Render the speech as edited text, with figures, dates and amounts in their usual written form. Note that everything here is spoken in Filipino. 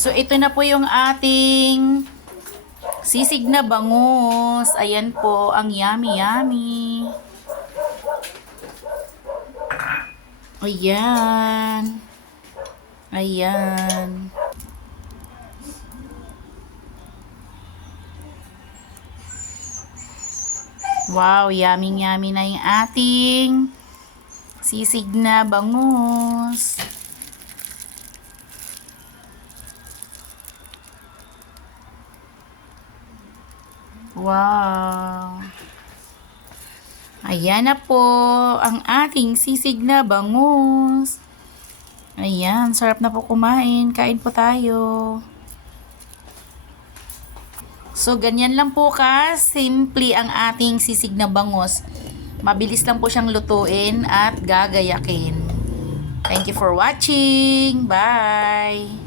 So, ito na po yung ating sisig na bangus. Ayan po, ang yummy-yummy. Ayan. Ayan. Wow, yummy-yummy na yung ating sisig na bangus. Wow. Ayan na po ang ating sisig na bangus. Ayan, sarap na po kumain. Kain po tayo. So, ganyan lang po simple ang ating sisig na bangus. Mabilis lang po siyang lutuin at gagayakin. Thank you for watching. Bye!